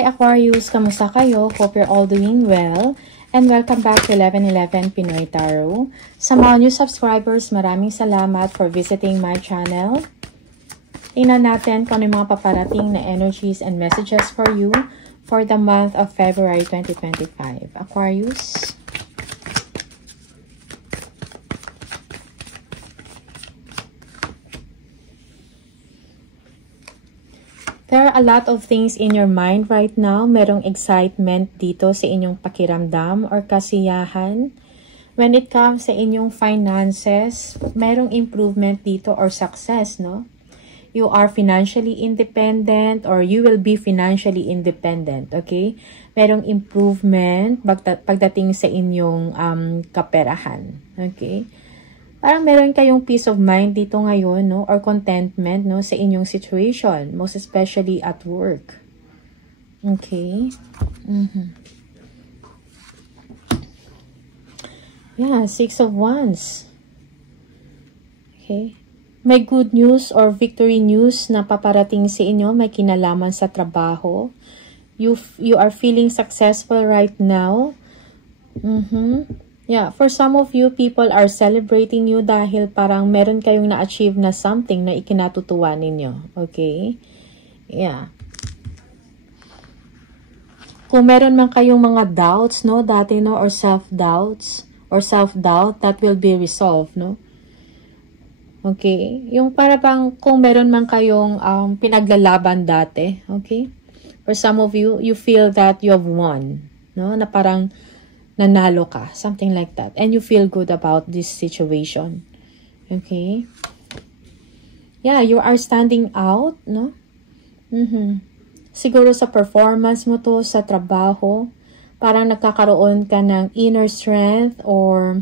Hi Aquarius! Kamusta kayo? Hope you're all doing well. And welcome back to 1111 Pinoy Tarot. Sa mga new subscribers, maraming salamat for visiting my channel. Tingnan natin kung ano yung mga paparating na energies and messages for you for the month of February 2025. Aquarius. There are a lot of things in your mind right now. Merong excitement dito sa inyong pakiramdam or kasiyahan. When it comes sa inyong finances, merong improvement dito or success, no? You are financially independent or you will be financially independent, okay? Merong improvement pagdating sa inyong kaperahan, okay? Parang meron kayong peace of mind dito ngayon, no? Or contentment, no? Sa inyong situation. Most especially at work. Okay? Yeah, 6 of Wands. Okay? May good news or victory news na paparating sa inyo. May kinalaman sa trabaho. You are feeling successful right now. Yeah, for some of you, people are celebrating you dahil parang meron kayong na-achieve na something na ikinatutuwa ninyo. Okay? Yeah. Kung meron man kayong mga doubts, no, dati, no, or self-doubts, or self-doubt, that will be resolved, no? Okay? Yung para bang kung meron man kayong pinaglalaban dati, okay? For some of you, you feel that you have won, no? Na parang nanalo ka, something like that. And you feel good about this situation. Okay? Yeah, you are standing out, no? Siguro sa performance mo to, sa trabaho, parang nagkakaroon ka ng inner strength or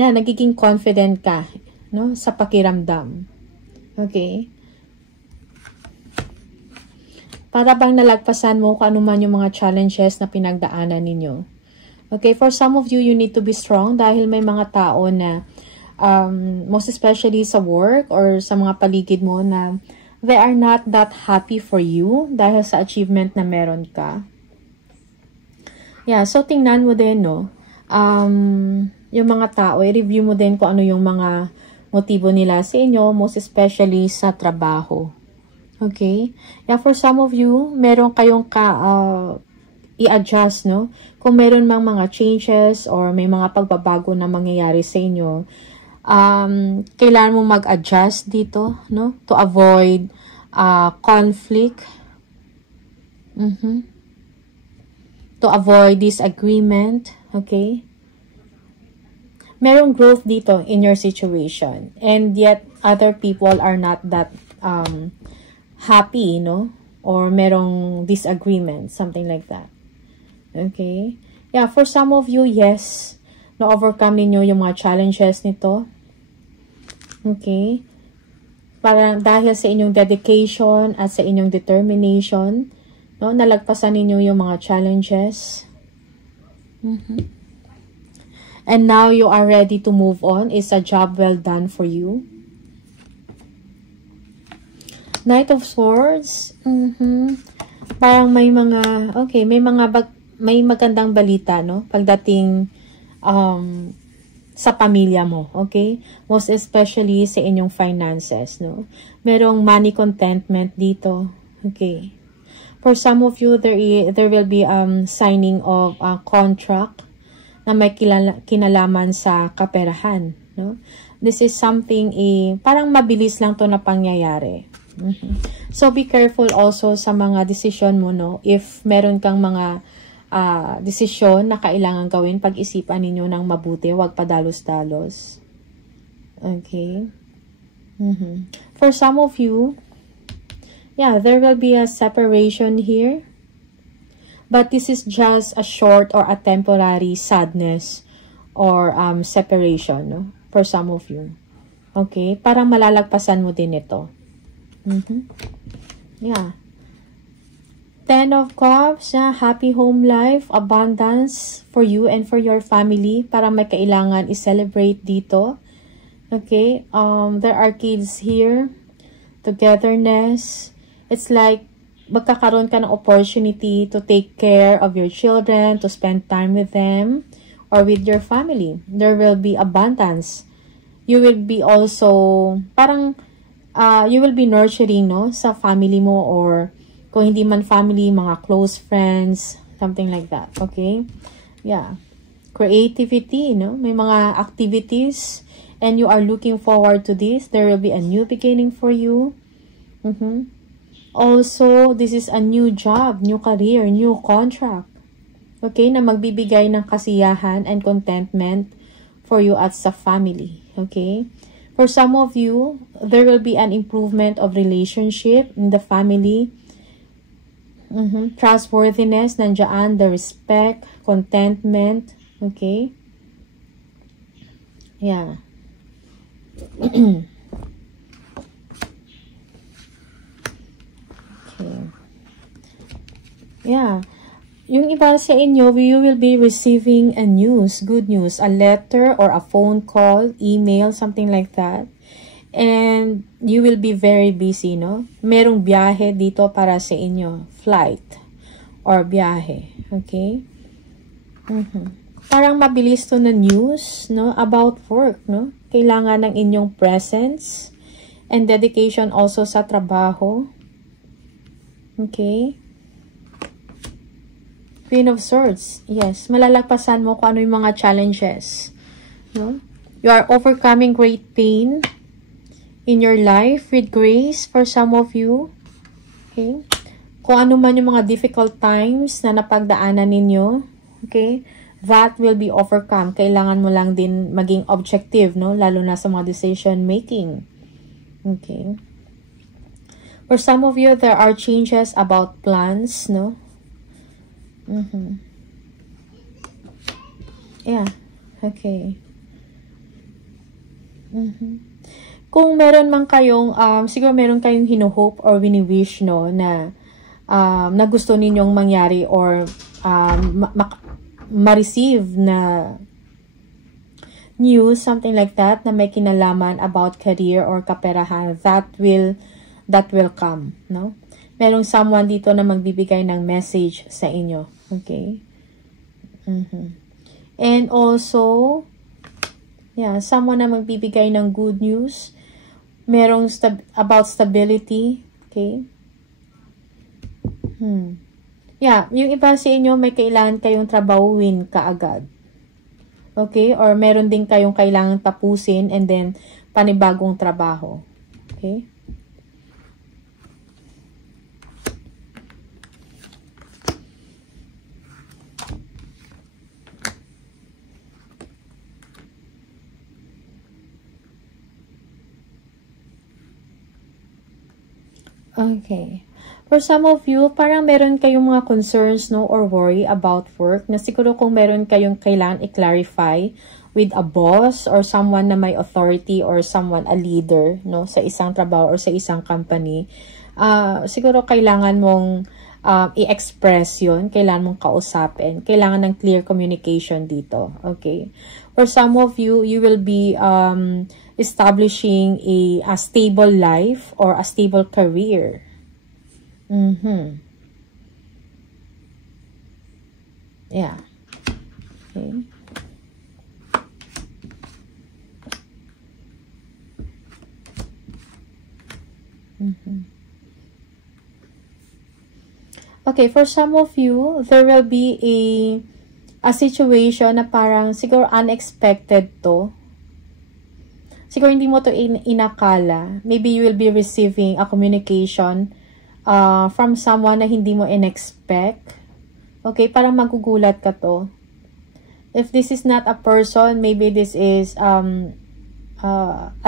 yeah, nagiging confident ka, no? Sa pakiramdam. Okay? Para bang nalagpasan mo kung ano man yung mga challenges na pinagdaanan ninyo. Okay, for some of you, you need to be strong dahil may mga tao na, most especially sa work or sa mga paligid mo na they are not that happy for you dahil sa achievement na meron ka. Yeah, so tingnan mo din, no? Yung mga tao, i-review mo din kung ano yung mga motibo nila sa inyo, most especially sa trabaho. Okay? Yeah, for some of you, meron kayong i-adjust, no? Kung meron mang mga changes or may mga pagbabago na mangyayari sa inyo, kailangan mo mag-adjust dito, no? To avoid conflict. To avoid disagreement. Okay? Merong growth dito in your situation. And yet, other people are not that happy, no? Or merong disagreement, something like that. Okay? Yeah, for some of you, yes, na-overcome ninyo yung mga challenges nito. Okay? Para dahil sa inyong dedication at sa inyong determination, no? Nalagpasan ninyo yung mga challenges. And now you are ready to move on. It's a job well done for you. Knight of Swords. Parang may mga, okay, may magandang balita, no? Pagdating sa pamilya mo, okay? Most especially sa inyong finances, no? Merong money contentment dito, okay? For some of you, there will be signing of a contract na may kinalaman sa kaperahan, no? This is something, parang mabilis lang to na pangyayari. So, be careful also sa mga desisyon mo, no? If meron kang mga desisyon na kailangan gawin, pag-isipan ninyo ng mabuti, huwag padalos-dalos. Okay? For some of you, yeah, there will be a separation here. But this is just a short or a temporary sadness or separation, no? For some of you. Okay? Parang malalagpasan mo din ito. Yeah. 10 of Cups, happy home life, abundance for you and for your family. Para may kailangan i-celebrate dito. Okay? There are kids here. Togetherness. It's like magkakaroon ka ng opportunity to take care of your children, to spend time with them, or with your family. There will be abundance. You will be also, parang, you will be nurturing, no, sa family mo, or kung hindi man family, mga close friends, something like that, okay? Yeah. Creativity, no? May mga activities, and you are looking forward to this. There will be a new beginning for you. Also, this is a new job, new career, new contract. Okay, na magbibigay ng kasiyahan and contentment for you at sa family. Okay? For some of you, there will be an improvement of relationship in the family. Trustworthiness, nandiyan, the respect, contentment. Okay? Yeah. Okay. Yeah. Yung iba sa inyo, you will be receiving a news, good news, a letter or a phone call, email, something like that. And you will be very busy, no? Merong biyahe dito para sa inyo, flight or biyahe, okay? Parang mabilis to na news, no? About work, no? Kailangan ng inyong presence and dedication also sa trabaho. Okay? Queen of Swords. Yes, malalagpasan mo kung ano yung mga challenges. No? You are overcoming great pain in your life with grace for some of you. Okay? Kung ano man yung mga difficult times na napagdaanan ninyo, okay, that will be overcome. Kailangan mo lang din maging objective, no? Lalo na sa mga decision making. Okay? For some of you, there are changes about plans, no? Yeah. Okay. Kung meron man kayong, siguro meron kayong hino-hope or wini-wish, no, na gusto ninyong mangyari or ma-receive na news, something like that, na may kinalaman about career or kaperahan, that will come, no? Merong someone dito na magbibigay ng message sa inyo. Okay? And also, yeah, someone na magbibigay ng good news. Merong about stability. Okay? Yeah, yung iba sa inyo may kailangan kayong trabahuin kaagad. Okay? Or meron din kayong kailangan tapusin and then panibagong trabaho. Okay? Okay. For some of you, parang meron kayong mga concerns, no, or worry about work, na siguro kung meron kayong kailangan i-clarify with a boss or someone na may authority or someone, a leader, no, sa isang trabaho or sa isang company, siguro kailangan mong i-express yun, kailangan mong kausapin, kailangan ng clear communication dito, okay? For some of you, you will be establishing a stable life or a stable career. Yeah. Okay. Okay, for some of you, there will be a situation na parang siguro unexpected to. Siguro hindi mo to inakala. Maybe you will be receiving a communication from someone na hindi mo in-expect. Okay, parang magugulat ka to. If this is not a person, maybe this is a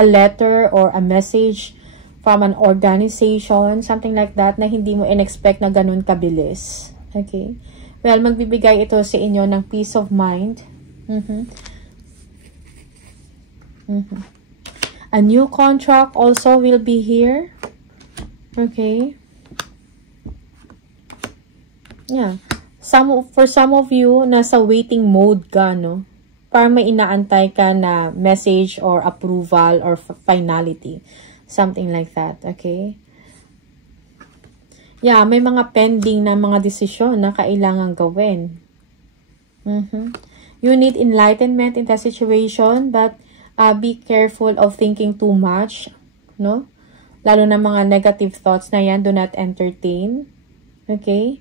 letter or a message from an organization, something like that, na hindi mo in-expect na ganun kabilis. Okay? Well, magbibigay ito sa inyo ng peace of mind. A new contract also will be here. Okay? Yeah. For some of you, nasa waiting mode ka, no? Parang may inaantay ka na message or approval or finality. Something like that, okay? Yeah, may mga pending na mga desisyon na kailangan gawin. You need enlightenment in that situation, but be careful of thinking too much, no? Lalo na mga negative thoughts na yan, do not entertain. Okay?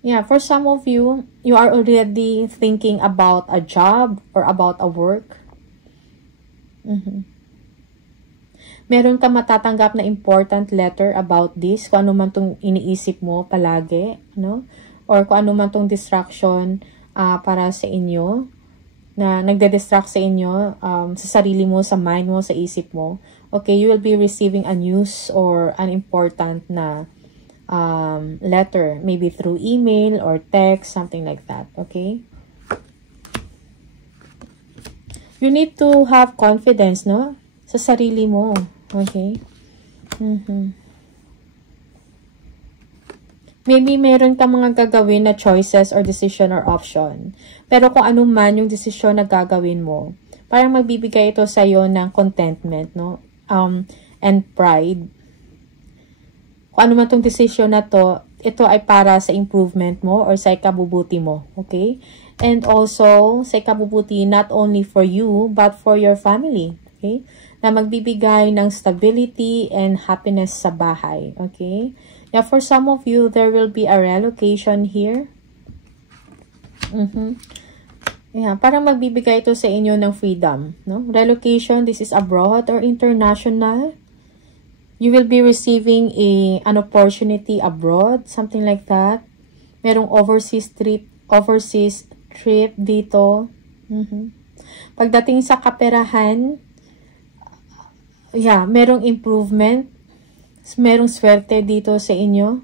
Yeah, for some of you, you are already thinking about a job or about a work. Meron ka matatanggap na important letter about this, kung ano man itong iniisip mo palagi, no? Or kung ano man itong distraction para sa inyo, na nagde-distract sa inyo, sa sarili mo, sa mind mo, sa isip mo. Okay, you will be receiving a news or an important na letter, maybe through email or text, something like that, okay? You need to have confidence, no? Sa sarili mo, okay? Maybe meron ka mga gagawin na choices or decision or option. Pero kung ano man yung decision na gagawin mo, parang magbibigay ito sa'yo ng contentment, no? And pride. Kung ano man tong decision na to, ito ay para sa improvement mo or sa ikabubuti mo, okay? And also, sa ikabubuti, not only for you, but for your family, okay? Na magbibigay ng stability and happiness sa bahay, okay? Yeah, for some of you, there will be a relocation here. Yeah, parang magbibigay ito sa inyo ng freedom, no? Relocation, this is abroad or international. You will be receiving an opportunity abroad, something like that. Merong overseas trip dito. Pagdating sa kaperahan, yeah, merong improvement. Merong swerte dito sa inyo.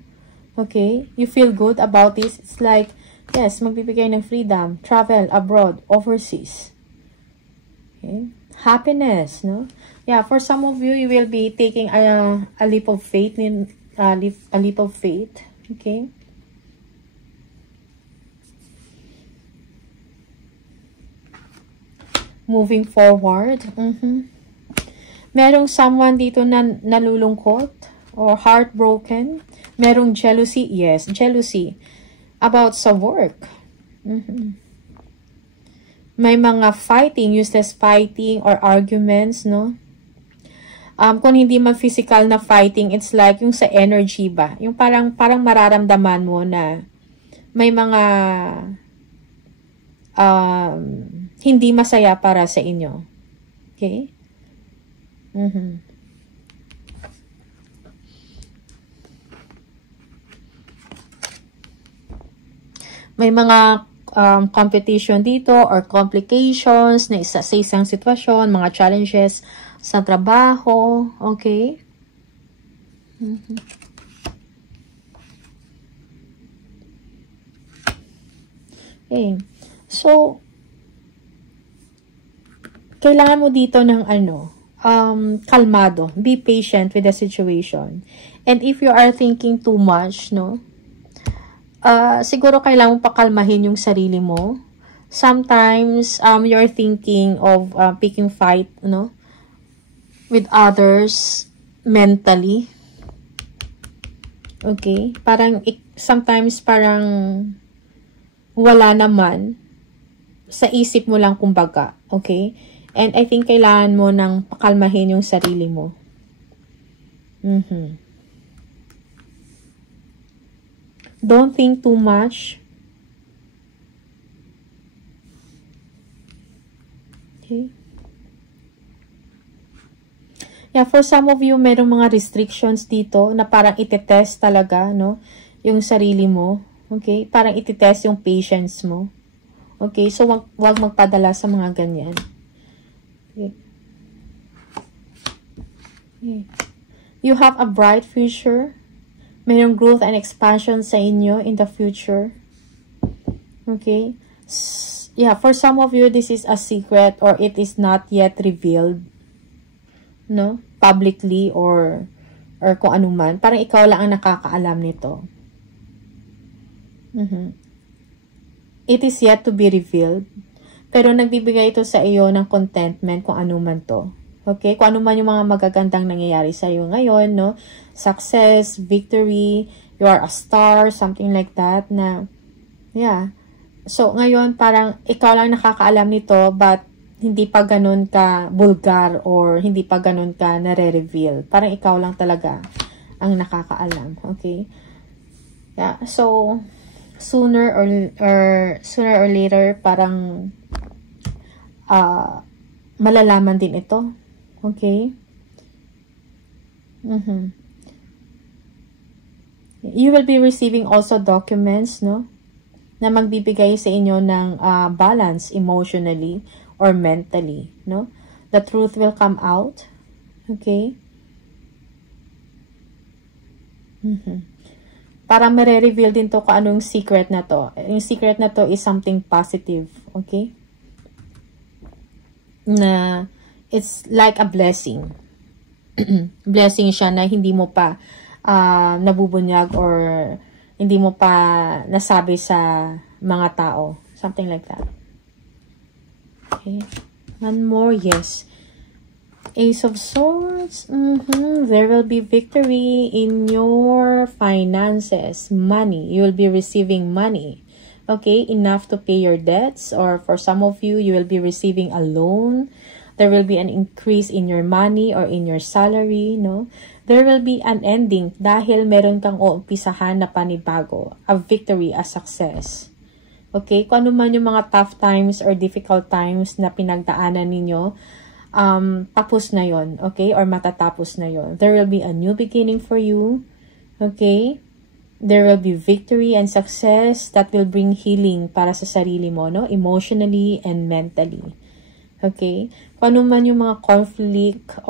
Okay? You feel good about this. It's like, yes, magbibigay ng freedom, travel abroad, overseas. Okay? Happiness, no? Yeah, for some of you, you will be taking a leap of faith, a leap of faith, okay? Moving forward, merong someone dito na nalulungkot or heartbroken. Merong jealousy, yes, jealousy about sa work. May mga fighting, useless fighting or arguments, no? Kung hindi man physical na fighting, it's like yung sa energy ba? Yung parang mararamdaman mo na may mga hindi masaya para sa inyo. Okay? May mga competition dito or complications na sa isang sitwasyon, mga challenges sa trabaho, okay? Okay. So, kailangan mo dito ng kalmado. Be patient with the situation. And if you are thinking too much, no? Siguro kailangan mo pakalmahin yung sarili mo. Sometimes, you're thinking of picking fight, no? With others mentally. Okay? Sometimes parang wala naman. Sa isip mo lang kumbaga. Okay? And I think kailangan mo nang pakalmahin yung sarili mo. Don't think too much. Okay? Yeah, for some of you, merong mga restrictions dito na parang iti-test talaga, no? Yung sarili mo. Okay? Parang iti-test yung patience mo. Okay? So, wag magpadala sa mga ganyan. Okay. Okay. You have a bright future. Merong growth and expansion sa inyo in the future. Okay? Yeah, for some of you, this is a secret or it is not yet revealed. No? Publicly or kung ano man. Parang ikaw lang ang nakakaalam nito. It is yet to be revealed. Pero nagbibigay ito sa iyo ng contentment kung ano man to. Okay? Kung ano man yung mga magagandang nangyayari sa iyo ngayon, no? Success, victory, you are a star, something like that na, yeah. So, ngayon, parang ikaw lang nakakaalam nito, but hindi pa ganun ka vulgar or hindi pa ganun ka nare-reveal. Parang ikaw lang talaga ang nakakaalam. Okay? Yeah. So, sooner or later, parang malalaman din ito. Okay? You will be receiving also documents, no? Na magbibigay sa inyo ng balance emotionally or mentally, no? The truth will come out. Okay? Parang mare-reveal din to kung anong secret na to. Yung secret na to is something positive. Okay? Na it's like a blessing. Blessing siya na hindi mo pa nabubunyag or hindi mo pa nasabi sa mga tao. Something like that. Okay. One more, yes. Ace of Swords. There will be victory in your finances. Money. You will be receiving money. Okay, enough to pay your debts, or for some of you, you will be receiving a loan. There will be an increase in your money or in your salary, no? There will be an ending dahil meron kang uumpisahan na panibago, a victory, a success. Okay, kung ano man yung mga tough times or difficult times na pinagdaanan ninyo, tapos na yon, okay? Or matatapos na yon. There will be a new beginning for you, okay? There will be victory and success that will bring healing para sa sarili mo, no? Emotionally and mentally. Okay? Kung ano man yung mga conflict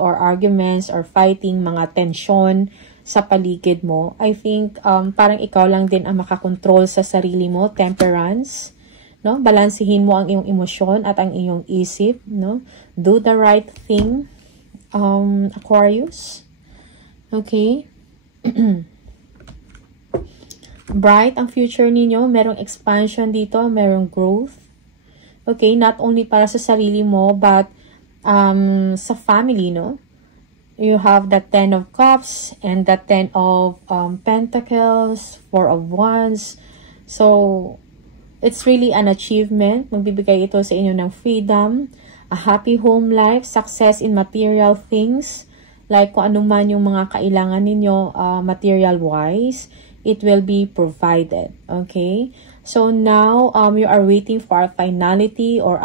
or arguments or fighting, mga tension sa paligid mo, I think parang ikaw lang din ang makakontrol sa sarili mo, temperance, no? Balansehin mo ang iyong emosyon at ang iyong isip, no? Do the right thing, Aquarius. Okay? Bright ang future ninyo, merong expansion dito, merong growth. Okay, not only para sa sarili mo, but sa family, no? You have the 10 of Cups and the 10 of Pentacles, 4 of Wands. So, it's really an achievement. Magbibigay ito sa inyo ng freedom, a happy home life, success in material things, like kung ano man yung mga kailangan ninyo material-wise, it will be provided. Okay? So now, you are waiting for a finality or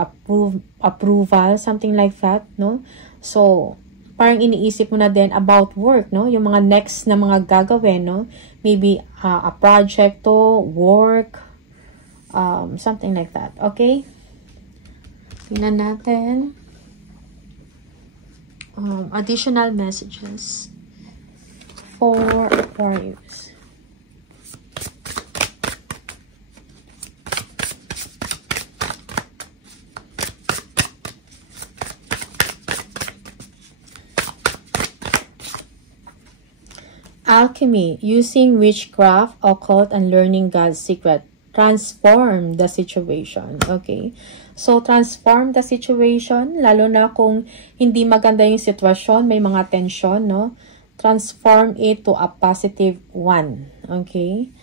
approval, something like that, no? So, parang iniisip mo na din about work, no? Yung mga next na mga gagawin, no? Maybe a project to, work, something like that. Okay? Tingnan natin. Additional messages for Aquarius. Alchemy, using witchcraft, occult, and learning God's secret. Transform the situation. Okay? So, transform the situation, lalo na kung hindi maganda yung sitwasyon, may mga tension, no? Transform it to a positive one. Okay?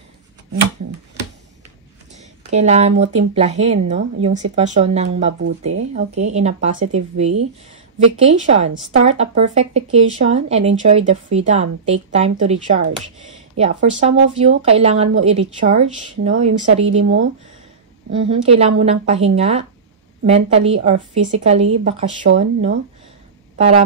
Kailangan mo timplahin, no? Yung sitwasyon ng mabuti. Okay? In a positive way. Vacation. Start a perfect vacation and enjoy the freedom. Take time to recharge. Yeah, for some of you, kailangan mo i-recharge, no? Yung sarili mo. Kailangan mo ng pahinga, mentally or physically, bakasyon, no? Para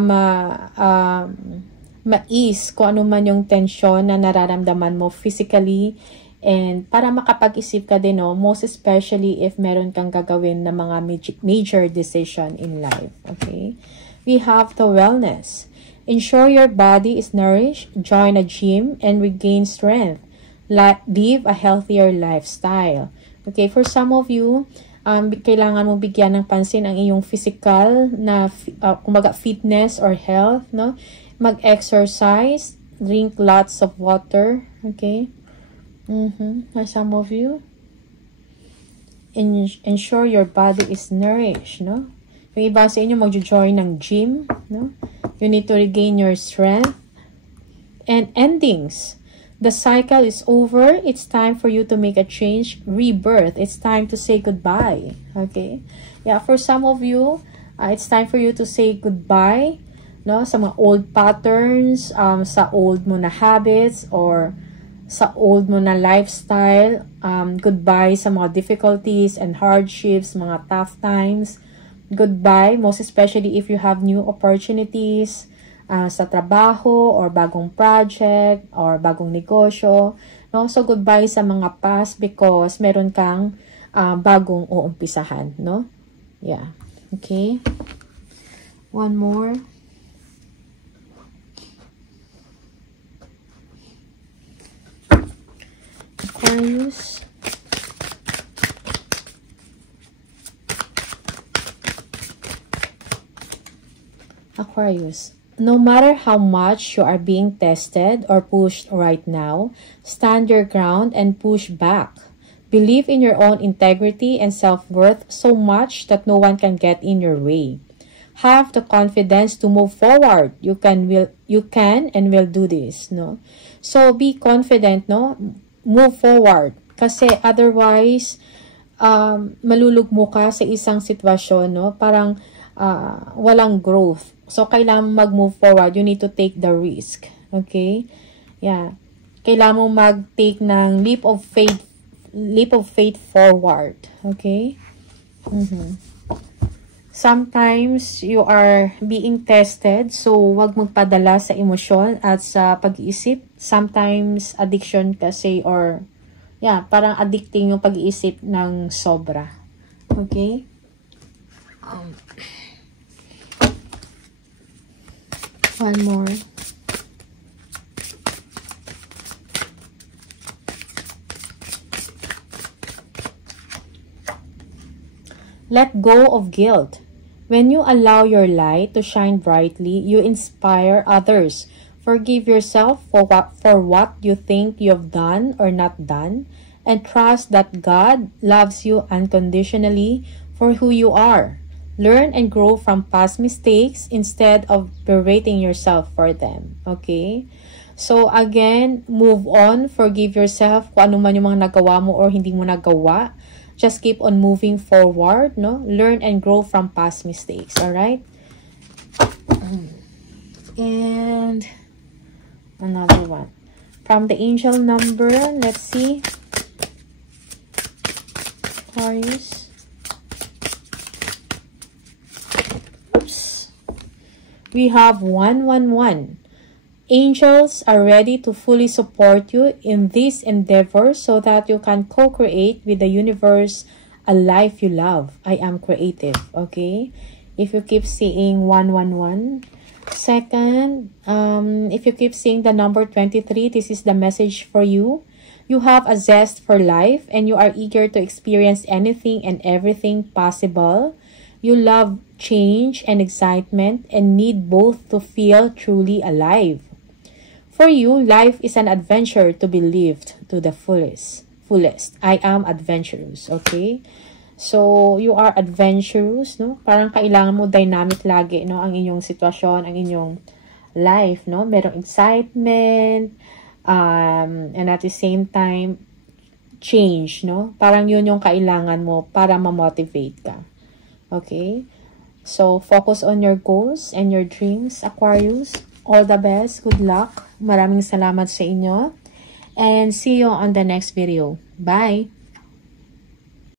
ma-ease kung ano man yung tension na nararamdaman mo physically, and para makapag-isip ka din, no? Most especially if meron kang gagawin na mga major decision in life. Okay? We have the wellness. Ensure your body is nourished, join a gym, and regain strength. Live a healthier lifestyle. Okay, for some of you, kailangan mo bigyan ng pansin ang iyong physical na kumbaga fitness or health, no? Mag-exercise, drink lots of water, okay? For some of you, ensure your body is nourished, no? Yung iba sa inyo magjo-join ng gym, no? You need to regain your strength. And endings. The cycle is over. It's time for you to make a change, rebirth. It's time to say goodbye. Okay? Yeah, for some of you, it's time for you to say goodbye, no? Sa mga old patterns, sa old mo na habits, or sa old mo na lifestyle. Goodbye sa mga difficulties and hardships, mga tough times. Goodbye, most especially if you have new opportunities sa trabaho or bagong project or bagong negosyo, no? So goodbye sa mga past because meron kang bagong uumpisahan, no? Yeah. Okay. One more. Aquarius. Aquarius, no matter how much you are being tested or pushed right now, stand your ground and push back. Believe in your own integrity and self-worth so much that no one can get in your way. Have the confidence to move forward. You can and will do this, no? So be confident, no? Move forward. Kasi otherwise, malulugmo ka sa isang sitwasyon, no? Parang walang growth. So, kailangan mag-move forward. You need to take the risk. Okay? Yeah. Kailangan mong mag-take ng leap of faith forward. Okay? Sometimes, you are being tested. So, wag magpadala sa emosyon at sa pag-iisip. Sometimes, addiction kasi or, yeah, parang addicting yung pag-iisip ng sobra. Okay? One more. Let go of guilt. When you allow your light to shine brightly, you inspire others. Forgive yourself for what you think you've done or not done, and trust that God loves you unconditionally for who you are. Learn and grow from past mistakes instead of berating yourself for them. Okay? So, again, move on. Forgive yourself kung ano man yung mga nagawa mo or hindi mo nagawa. Just keep on moving forward, no? Learn and grow from past mistakes. Alright? And another one. From the angel number, let's see. Aquarius. We have 111. Angels are ready to fully support you in this endeavor so that you can co-create with the universe a life you love. I am creative. Okay? If you keep seeing 111. Second, if you keep seeing the number 23, this is the message for you. You have a zest for life and you are eager to experience anything and everything possible. You love change and excitement and need both to feel truly alive. For you, life is an adventure to be lived to the fullest. I am adventurous, okay? So, you are adventurous, no? Parang kailangan mo dynamic lagi, no? Ang inyong sitwasyon, ang inyong life, no? Merong excitement, and at the same time, change, no? Parang yun yung kailangan mo para ma-motivate ka. Okay? So, focus on your goals and your dreams, Aquarius. All the best. Good luck. Maraming salamat sa inyo. And see you on the next video. Bye!